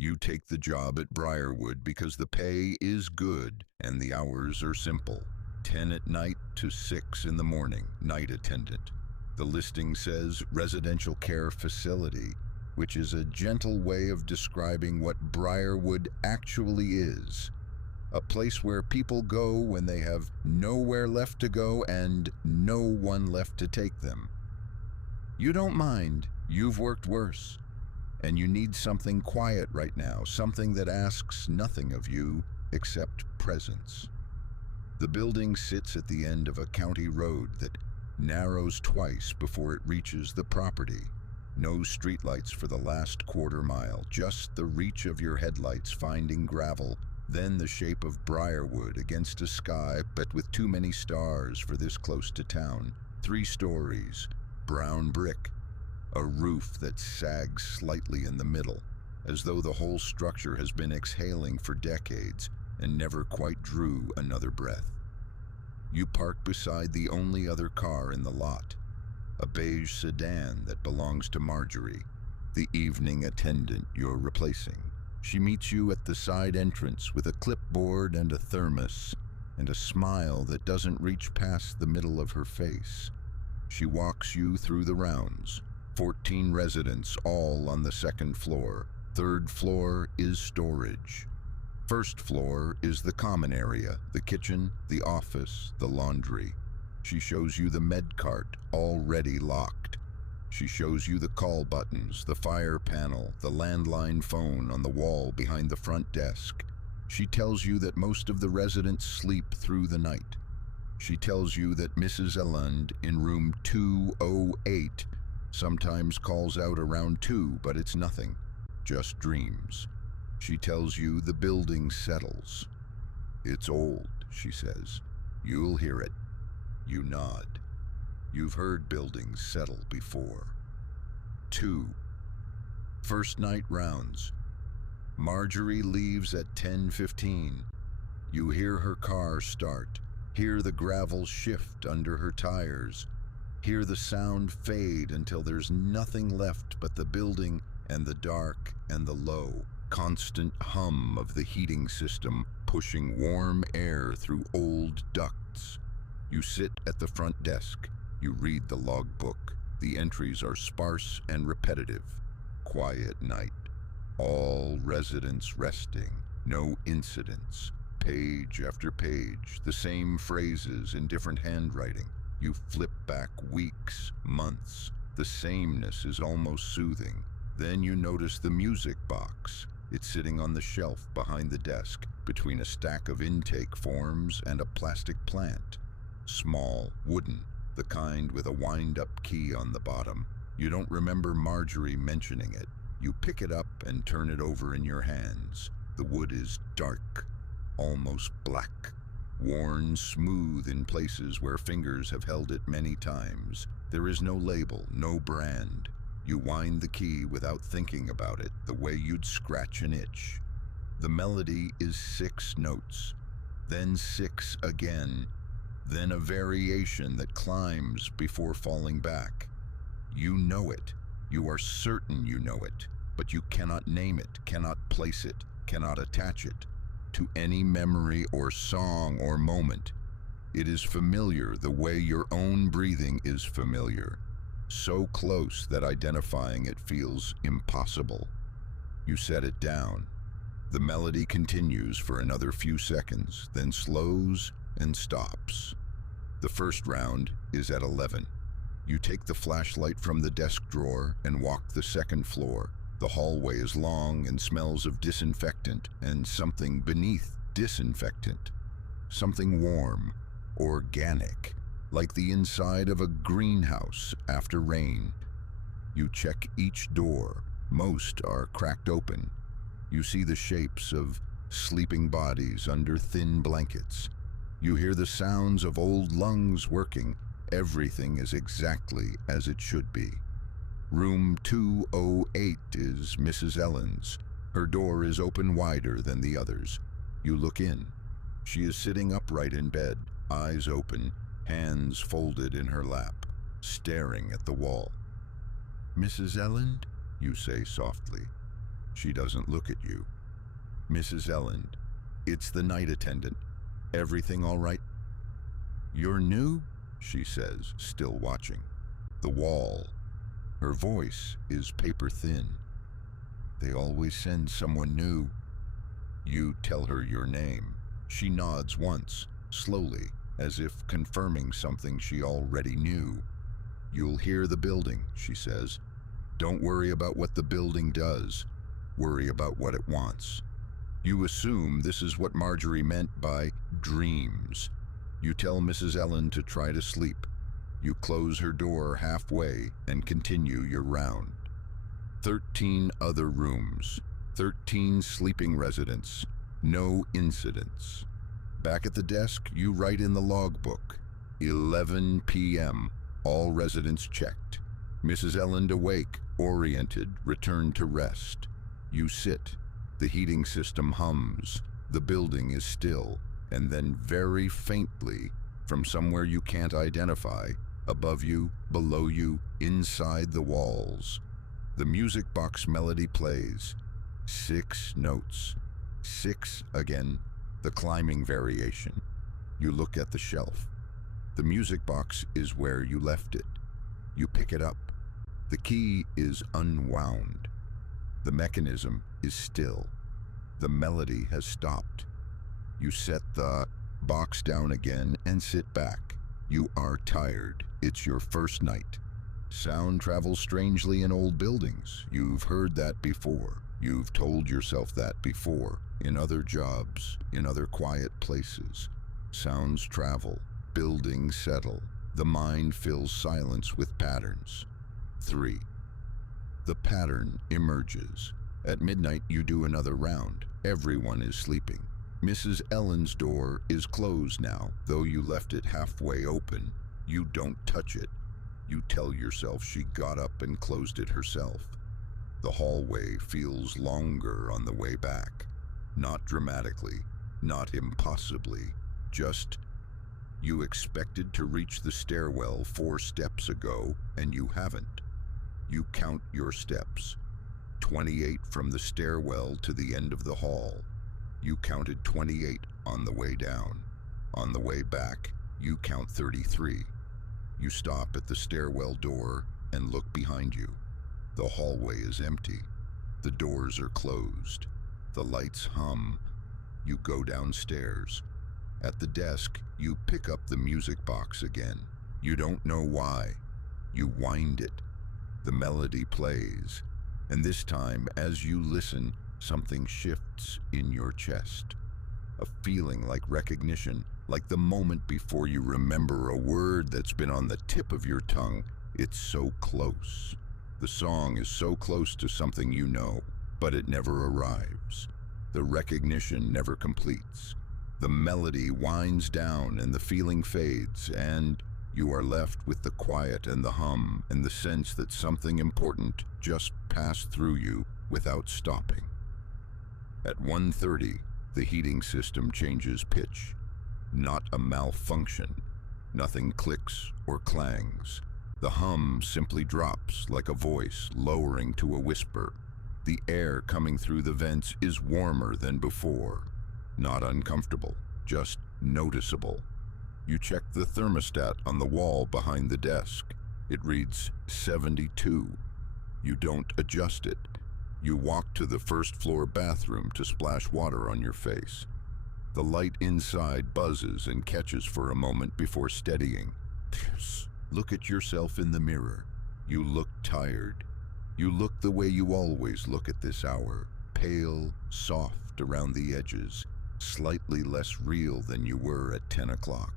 You take the job at Briarwood because the pay is good and the hours are simple. 10 at night to 6 in the morning, night attendant. The listing says residential care facility, which is a gentle way of describing what Briarwood actually is. A place where people go when they have nowhere left to go and no one left to take them. You don't mind, you've worked worse. And you need something quiet right now, something that asks nothing of you except presence. The building sits at the end of a county road that narrows twice before it reaches the property. No streetlights for the last quarter mile, just the reach of your headlights finding gravel, then the shape of Briarwood against a sky but with too many stars for this close to town. 3 stories, brown brick, a roof that sags slightly in the middle, as though the whole structure has been exhaling for decades and never quite drew another breath. You park beside the only other car in the lot, a beige sedan that belongs to Marjorie, the evening attendant you're replacing. She meets you at the side entrance with a clipboard and a thermos, and a smile that doesn't reach past the middle of her face. She walks you through the rounds. 14 residents, all on the 2nd floor. 3rd floor is storage. 1st floor is the common area, the kitchen, the office, the laundry. She shows you the med cart, already locked. She shows you the call buttons, the fire panel, the landline phone on the wall behind the front desk. She tells you that most of the residents sleep through the night. She tells you that Mrs. Elland in room 208 sometimes calls out around 2, but it's nothing, just dreams. She tells you the building settles. It's old, she says. You'll hear it. You nod. You've heard buildings settle before. 2. First night rounds. Marjorie leaves at 10:15. You hear her car start, hear the gravel shift under her tires, hear the sound fade until there's nothing left but the building and the dark and the low, constant hum of the heating system pushing warm air through old ducts. You sit at the front desk. You read the logbook. The entries are sparse and repetitive. Quiet night. All residents resting. No incidents. Page after page, the same phrases in different handwriting. You flip back weeks, months. The sameness is almost soothing. Then you notice the music box. It's sitting on the shelf behind the desk, between a stack of intake forms and a plastic plant. Small, wooden, the kind with a wind-up key on the bottom. You don't remember Marjorie mentioning it. You pick it up and turn it over in your hands. The wood is dark, almost black, worn smooth in places where fingers have held it many times. There is no label, no brand. You wind the key without thinking about it, the way you'd scratch an itch. The melody is 6 notes, then 6 again, then a variation that climbs before falling back. You know it. You are certain you know it, but you cannot name it, cannot place it, cannot attach it to any memory or song or moment. It is familiar the way your own breathing is familiar, so close that identifying it feels impossible. You set it down. The melody continues for another few seconds, then slows and stops. The first round is at 11. You take the flashlight from the desk drawer and walk the 2nd floor. The hallway is long and smells of disinfectant and something beneath disinfectant. Something warm, organic, like the inside of a greenhouse after rain. You check each door. Most are cracked open. You see the shapes of sleeping bodies under thin blankets. You hear the sounds of old lungs working. Everything is exactly as it should be. Room 208 is Mrs. Elland's. Her door is open wider than the others. You look in. She is sitting upright in bed, eyes open, hands folded in her lap, staring at the wall. "Mrs. Elland?" you say softly. She doesn't look at you. Mrs. Elland, it's the night attendant. Everything all right? You're new? She says, still watching. The wall. Her voice is paper thin. They always send someone new. You tell her your name. She nods once, slowly, as if confirming something she already knew. You'll hear the building, she says. Don't worry about what the building does. Worry about what it wants. You assume this is what Marjorie meant by dreams. You tell Mrs. Elland to try to sleep. You close her door halfway and continue your round. 13 other rooms, 13 sleeping residents, no incidents. Back at the desk, you write in the logbook, 11 p.m., all residents checked. Mrs. Elland awake, oriented, returned to rest. You sit. The heating system hums. The building is still. And then very faintly, from somewhere you can't identify, above you, below you, inside the walls, the music box melody plays. 6 notes. 6 again, the climbing variation. You look at the shelf. The music box is where you left it. You pick it up. The key is unwound. The mechanism is still. The melody has stopped. You set the box down again and sit back. You are tired. It's your first night. Sound travels strangely in old buildings. You've heard that before. You've told yourself that before. In other jobs, in other quiet places. Sounds travel. Buildings settle. The mind fills silence with patterns. 3. The pattern emerges. At midnight, you do another round. Everyone is sleeping. Mrs. Elland's door is closed now, though you left it halfway open. You don't touch it. You tell yourself she got up and closed it herself. The hallway feels longer on the way back. Not dramatically, not impossibly, just you expected to reach the stairwell 4 steps ago, and you haven't. You count your steps. 28 from the stairwell to the end of the hall. You counted 28 on the way down. On the way back, you count 33. You stop at the stairwell door and look behind you. The hallway is empty. The doors are closed. The lights hum. You go downstairs. At the desk, you pick up the music box again. You don't know why. You wind it. The melody plays. And this time, as you listen, something shifts in your chest. A feeling like recognition, like the moment before you remember a word that's been on the tip of your tongue. It's so close. The song is so close to something you know, but it never arrives. The recognition never completes. The melody winds down and the feeling fades, and you are left with the quiet and the hum and the sense that something important just passed through you without stopping. At 1:30, the heating system changes pitch. Not a malfunction. Nothing clicks or clangs. The hum simply drops like a voice lowering to a whisper. The air coming through the vents is warmer than before. Not uncomfortable, just noticeable. You check the thermostat on the wall behind the desk. It reads 72. You don't adjust it. You walk to the first floor bathroom to splash water on your face. The light inside buzzes and catches for a moment before steadying. Look at yourself in the mirror. You look tired. You look the way you always look at this hour, pale, soft around the edges, slightly less real than you were at 10 o'clock.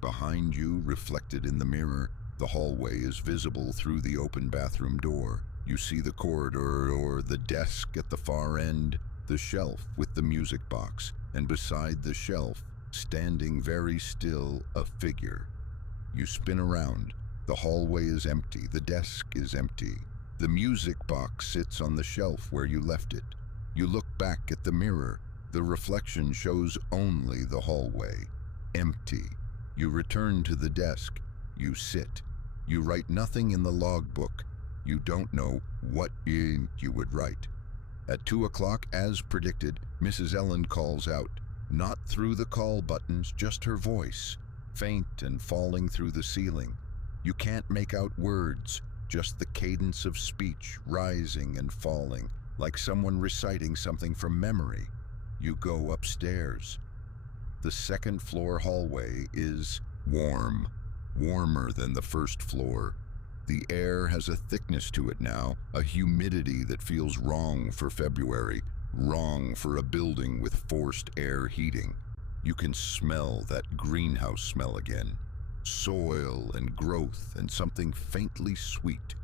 Behind you, reflected in the mirror, the hallway is visible through the open bathroom door. You see the corridor or the desk at the far end, the shelf with the music box, and beside the shelf, standing very still, a figure. You spin around. The hallway is empty. The desk is empty. The music box sits on the shelf where you left it. You look back at the mirror. The reflection shows only the hallway. Empty. You return to the desk. You sit. You write nothing in the logbook. You don't know what you would write. At 2 o'clock, as predicted, Mrs. Elland calls out, not through the call buttons, just her voice, faint and falling through the ceiling. You can't make out words, just the cadence of speech rising and falling, like someone reciting something from memory. You go upstairs. The second-floor hallway is warm, warmer than the first floor. The air has a thickness to it now, a humidity that feels wrong for February, wrong for a building with forced air heating. You can smell that greenhouse smell again. Soil and growth and something faintly sweet,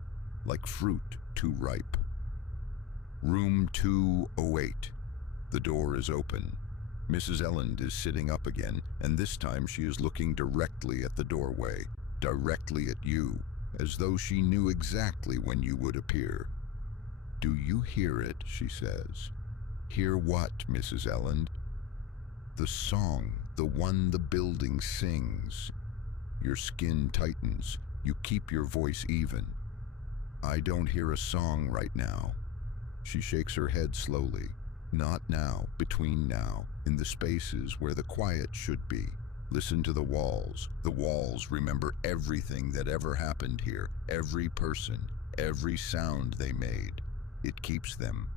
like fruit too ripe. Room 208. The door is open. Mrs. Elland is sitting up again, and this time she is looking directly at the doorway, directly at you, as though she knew exactly when you would appear. "Do you hear it?" she says. "Hear what, Mrs. Elland?" "The song, the one the building sings." Your skin tightens. You keep your voice even. "I don't hear a song right now." She shakes her head slowly. "Not now, between now, in the spaces where the quiet should be. Listen to the walls. The walls remember everything that ever happened here, every person, every sound they made. It keeps them."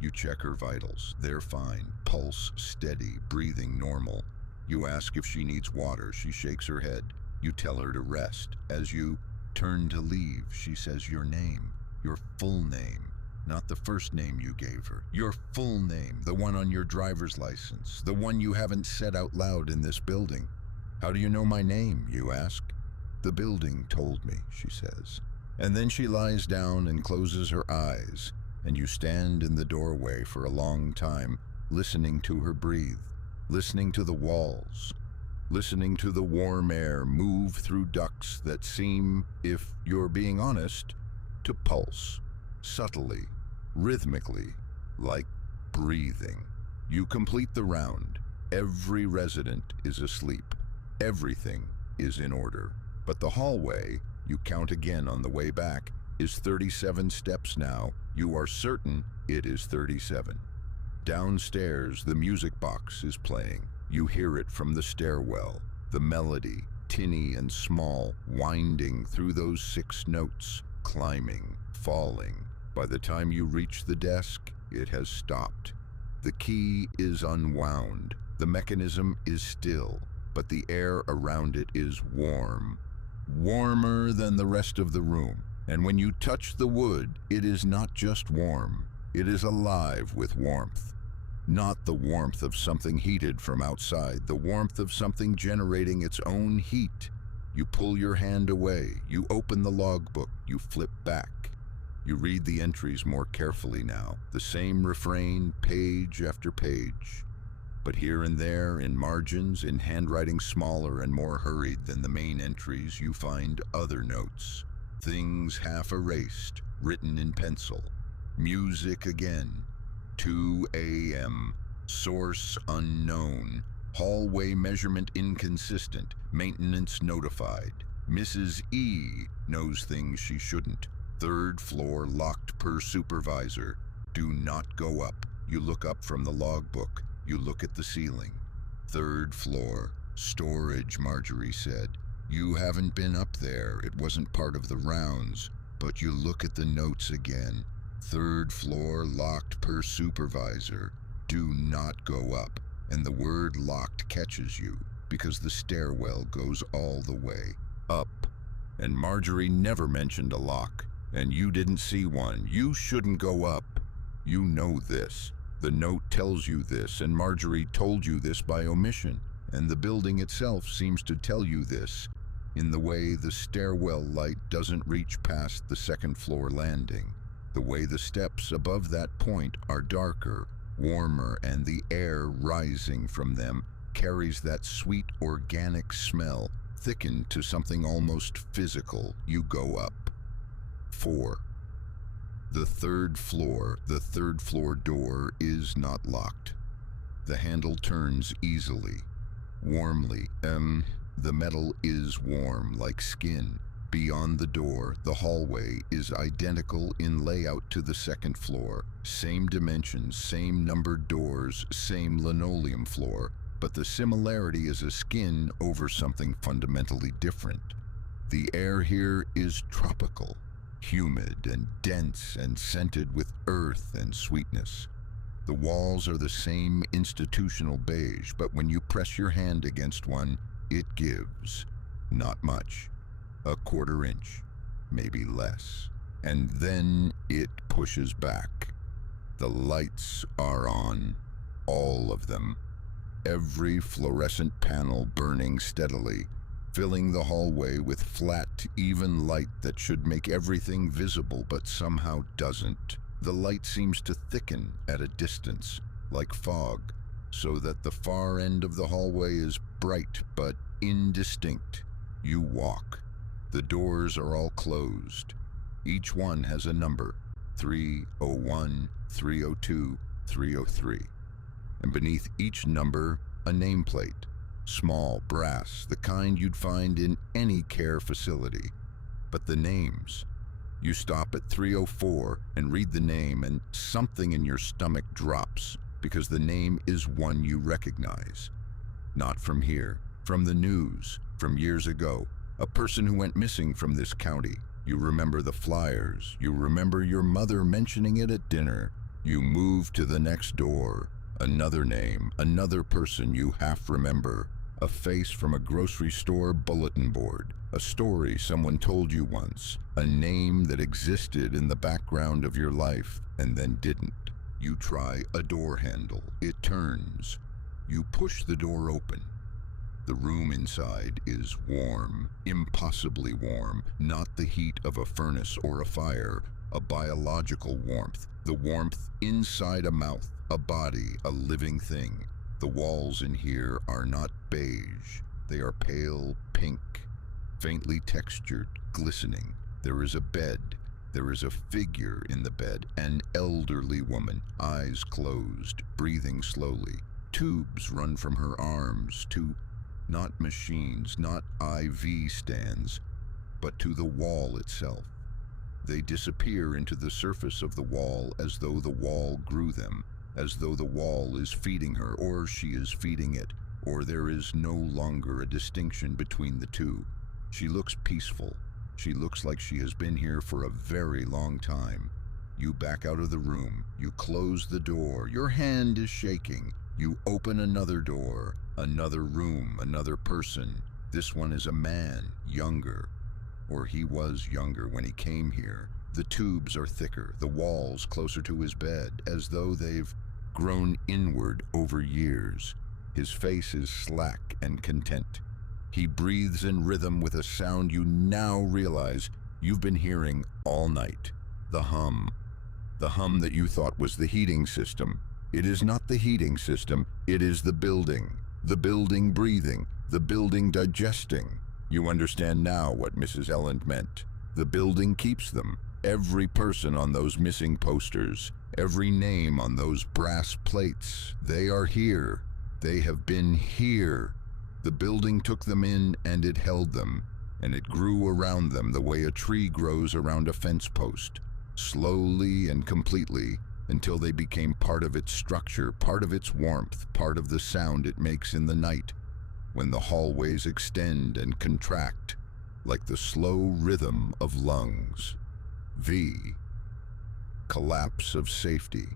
You check her vitals. They're fine. Pulse steady, breathing normal. You ask if she needs water. She shakes her head. You tell her to rest. As you turn to leave, she says your name, your full name. Not the first name you gave her. Your full name, the one on your driver's license, the one you haven't said out loud in this building. "How do you know my name?" you ask. "The building told me," she says. And then she lies down and closes her eyes, and you stand in the doorway for a long time, listening to her breathe, listening to the walls, listening to the warm air move through ducts that seem, if you're being honest, to pulse, subtly, rhythmically, like breathing. You complete the round. Every resident is asleep. Everything is in order. But the hallway, you count again on the way back, is 37 steps now. You are certain it is 37. Downstairs, the music box is playing. You hear it from the stairwell. The melody, tinny and small, winding through those 6 notes, climbing, falling. By the time you reach the desk, it has stopped. The key is unwound. The mechanism is still, but the air around it is warm. Warmer than the rest of the room. And when you touch the wood, it is not just warm. It is alive with warmth. Not the warmth of something heated from outside, the warmth of something generating its own heat. You pull your hand away. You open the logbook. You flip back. You read the entries more carefully now, the same refrain, page after page. But here and there, in margins, in handwriting smaller and more hurried than the main entries, you find other notes. Things half erased, written in pencil. Music again. 2 a.m. Source unknown. Hallway measurement inconsistent. Maintenance notified. Mrs. E knows things she shouldn't. 3rd floor locked per supervisor. Do not go up. You look up from the logbook. You look at the ceiling. 3rd floor. Storage, Marjorie said. You haven't been up there. It wasn't part of the rounds. But you look at the notes again. 3rd floor locked per supervisor. Do not go up. And the word locked catches you because the stairwell goes all the way up. And Marjorie never mentioned a lock. And you didn't see one. You shouldn't go up. You know this. The note tells you this, and Marjorie told you this by omission. And the building itself seems to tell you this, in the way the stairwell light doesn't reach past the 2nd floor landing. The way the steps above that point are darker, warmer, and the air rising from them carries that sweet organic smell, thickened to something almost physical. You go up. 4. The 3rd floor door is not locked. The handle turns easily, warmly. The metal is warm, like skin, Beyond the door, the hallway is identical in layout to the second floor. Same dimensions, same numbered doors, same linoleum floor, but the similarity is a skin over something fundamentally different. The air here is tropical, humid and dense and scented with earth and sweetness. The walls are the same institutional beige, but when you press your hand against one, it gives. Not much. A quarter inch, maybe less. And then it pushes back. The lights are on, all of them. Every fluorescent panel burning steadily, filling the hallway with flat, even light that should make everything visible but somehow doesn't. The light seems to thicken at a distance, like fog, so that the far end of the hallway is bright but indistinct. You walk. The doors are all closed. Each one has a number, 301, 302, 303. And beneath each number, a nameplate, small, brass, the kind you'd find in any care facility. But the names. You stop at 304 and read the name, and something in your stomach drops, because the name is one you recognize. Not from here, from the news, from years ago. A person who went missing from this county. You remember the flyers. You remember your mother mentioning it at dinner. You move to the next door. Another name, another person you half remember. A face from a grocery store bulletin board. A story someone told you once. A name that existed in the background of your life and then didn't. You try a door handle. It turns. You push the door open. The room inside is warm, impossibly warm, not the heat of a furnace or a fire, a biological warmth, the warmth inside a mouth, a body, a living thing. The walls in here are not beige, they are pale pink, faintly textured, glistening. There is a bed. There is a figure in the bed, an elderly woman, eyes closed, breathing slowly. Tubes run from her arms to not machines, not IV stands, but to the wall itself. They disappear into the surface of the wall as though the wall grew them, as though the wall is feeding her, or she is feeding it, or there is no longer a distinction between the two. She looks peaceful. She looks like she has been here for a very long time. You back out of the room. You close the door. Your hand is shaking. You open another door, another room, another person. This one is a man, younger. Or he was younger when he came here. The tubes are thicker, the walls closer to his bed, as though they've grown inward over years. His face is slack and content. He breathes in rhythm with a sound you now realize you've been hearing all night. The hum. The hum that you thought was the heating system. It is not the heating system, it is the building breathing, the building digesting. You understand now what Mrs. Elland meant. The building keeps them. Every person on those missing posters, every name on those brass plates, they are here. They have been here. The building took them in and it held them, and it grew around them the way a tree grows around a fence post, slowly and completely, until they became part of its structure, part of its warmth, part of the sound it makes in the night, when the hallways extend and contract, like the slow rhythm of lungs. V. Collapse of safety.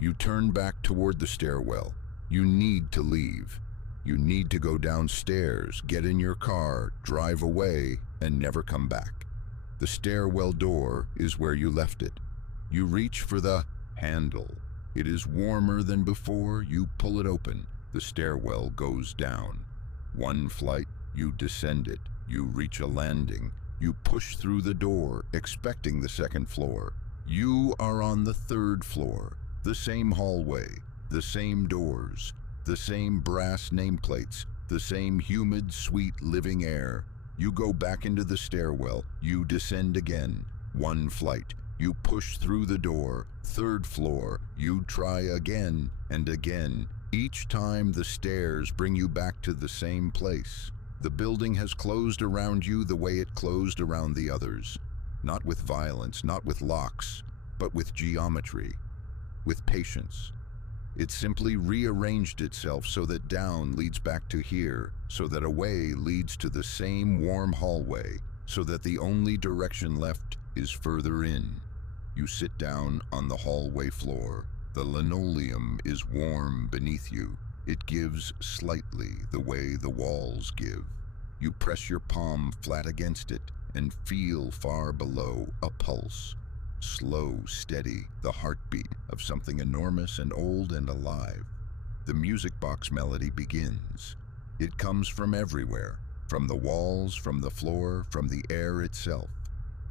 You turn back toward the stairwell. You need to leave. You need to go downstairs, get in your car, drive away, and never come back. The stairwell door is where you left it. You reach for the handle. It is warmer than before. You pull it open. The stairwell goes down. One flight, you descend it. You reach a landing. You push through the door, expecting the second floor. You are on the third floor. The same hallway, the same doors, the same brass nameplates, the same humid, sweet living air. You go back into the stairwell. You descend again. One flight. You push through the door. Third floor. You try again and again. Each time the stairs bring you back to the same place. The building has closed around you the way it closed around the others. Not with violence, not with locks, but with geometry, with patience. It simply rearranged itself so that down leads back to here, so that away leads to the same warm hallway, so that the only direction left is further in. You sit down on the hallway floor. The linoleum is warm beneath you. It gives slightly the way the walls give. You press your palm flat against it and feel far below a pulse. Slow, steady, the heartbeat of something enormous and old and alive. The music box melody begins. It comes from everywhere, from the walls, from the floor, from the air itself.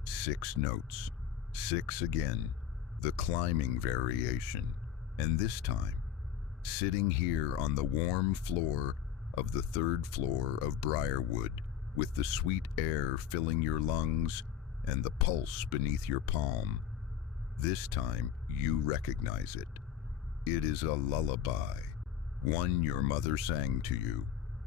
6 notes, 6 again, the climbing variation. And this time, sitting here on the warm floor of the 3rd floor of Briarwood, with the sweet air filling your lungs and the pulse beneath your palm. This time you recognize it. It is a lullaby, one your mother sang to you,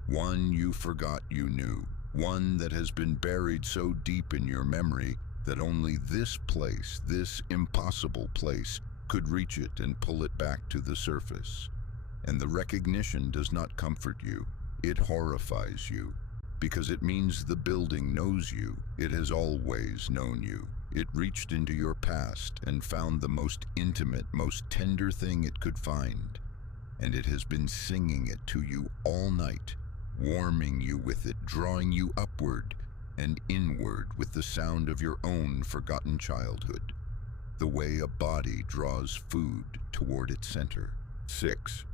one you forgot you knew, one that has been buried so deep in your memory that only this place, this impossible place, could reach it and pull it back to the surface. And the recognition does not comfort you, it horrifies you. Because it means the building knows you. It has always known you. It reached into your past and found the most intimate, most tender thing it could find. And it has been singing it to you all night, warming you with it, drawing you upward and inward with the sound of your own forgotten childhood. The way a body draws food toward its center. 6.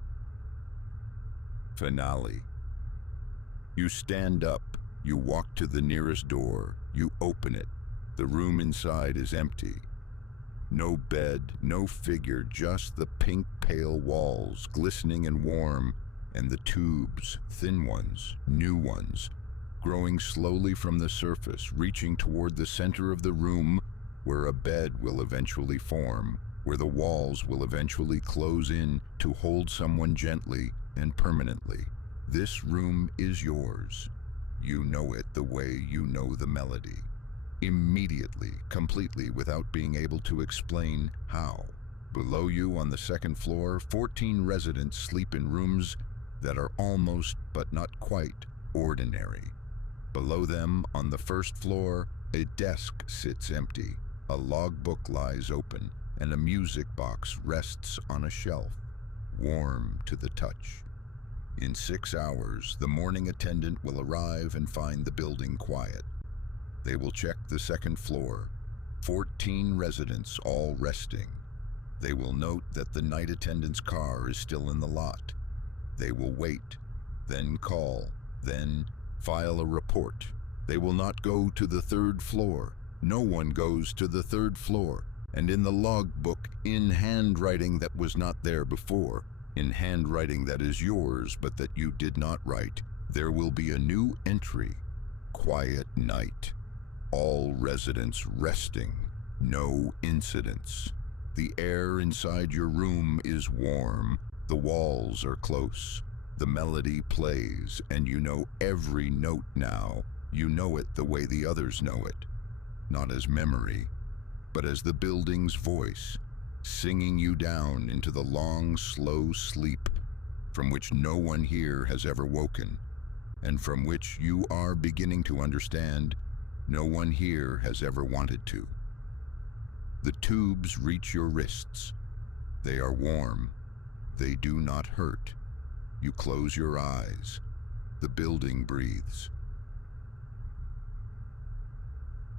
Finale. You stand up, you walk to the nearest door, you open it. The room inside is empty. No bed, no figure, just the pink pale walls, glistening and warm, and the tubes, thin ones, new ones, growing slowly from the surface, reaching toward the center of the room where a bed will eventually form, where the walls will eventually close in to hold someone gently and permanently. This room is yours. You know it the way you know the melody. Immediately, completely, without being able to explain how. Below you on the 2nd floor, 14 residents sleep in rooms that are almost, but not quite, ordinary. Below them, on the 1st floor, a desk sits empty. A logbook lies open, and a music box rests on a shelf, warm to the touch. In 6 hours, the morning attendant will arrive and find the building quiet. They will check the 2nd floor, 14 residents all resting. They will note that the night attendant's car is still in the lot. They will wait, then call, then file a report. They will not go to the 3rd floor. No one goes to the 3rd floor. And in the logbook, in handwriting that was not there before, in handwriting that is yours but that you did not write, there will be a new entry. Quiet night. All residents resting. No incidents. The air inside your room is warm. The walls are close. The melody plays, and you know every note now. You know it the way the others know it. Not as memory, but as the building's voice, singing you down into the long, slow sleep from which no one here has ever woken, and from which you are beginning to understand no one here has ever wanted to. The tubes reach your wrists. They are warm. They do not hurt. You close your eyes. The building breathes.